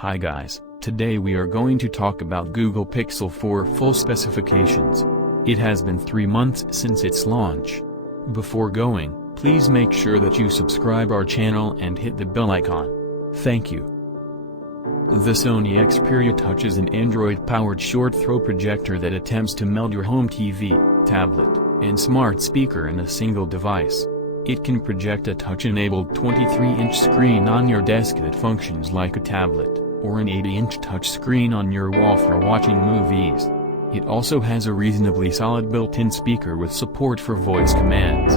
Hi guys, today we are going to talk about Google Pixel 4 full specifications. It has been 3 months since its launch. Before going, please make sure that you subscribe our channel and hit the bell icon. Thank you. The Sony Xperia Touch is an Android-powered short-throw projector that attempts to meld your home TV, tablet, and smart speaker in a single device. It can project a touch-enabled 23-inch screen on your desk that functions like a tablet, or an 80-inch touchscreen on your wall for watching movies. It also has a reasonably solid built-in speaker with support for voice commands.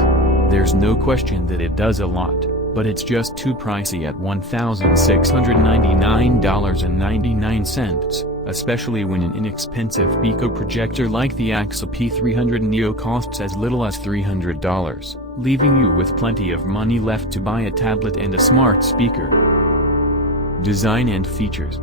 There's no question that it does a lot, but it's just too pricey at $1,699.99, especially when an inexpensive Pico projector like the AXA P300 Neo costs as little as $300, leaving you with plenty of money left to buy a tablet and a smart speaker. Design and features.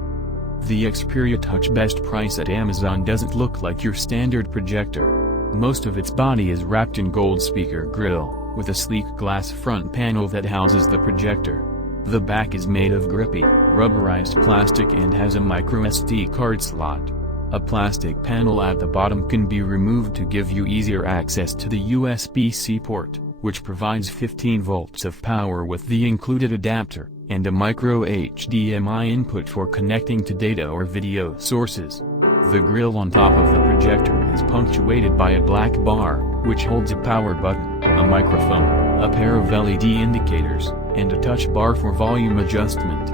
The Xperia Touch best price at Amazon doesn't look like your standard projector. Most of its body is wrapped in gold speaker grille, with a sleek glass front panel that houses the projector. The back is made of grippy, rubberized plastic and has a microSD card slot. A plastic panel at the bottom can be removed to give you easier access to the USB-C port, which provides 15 volts of power with the included adapter, and a micro HDMI input for connecting to data or video sources. The grille on top of the projector is punctuated by a black bar, which holds a power button, a microphone, a pair of LED indicators, and a touch bar for volume adjustment.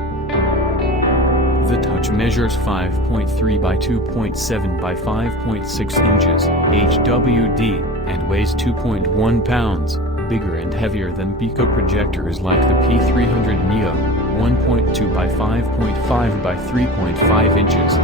The Touch measures 5.3 by 2.7 by 5.6 inches, HWD, and weighs 2.1 pounds. Bigger and heavier than Pico projectors like the P300 Neo, 1.2 by 5.5 by 3.5 inches,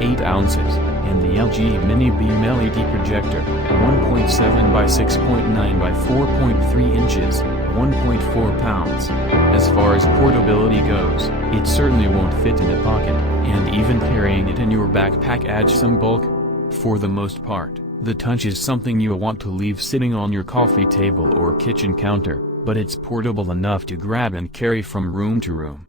8 ounces, and the LG Mini Beam LED projector, 1.7 by 6.9 by 4.3 inches, 1.4 pounds. As far as portability goes, it certainly won't fit in a pocket, and even carrying it in your backpack adds some bulk. For the most part, the Touch is something you'll want to leave sitting on your coffee table or kitchen counter, but it's portable enough to grab and carry from room to room.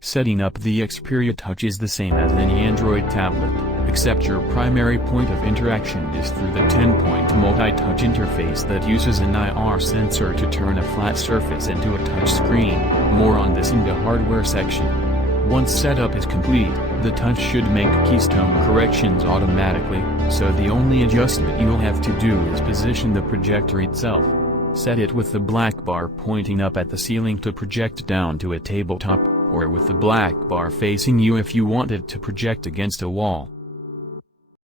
Setting up the Xperia Touch is the same as any Android tablet, except your primary point of interaction is through the 10-point multi-touch interface that uses an IR sensor to turn a flat surface into a touch screen. More on this in the hardware section. Once setup is complete, the Touch should make keystone corrections automatically, so the only adjustment you'll have to do is position the projector itself. Set it with the black bar pointing up at the ceiling to project down to a tabletop, or with the black bar facing you if you want it to project against a wall.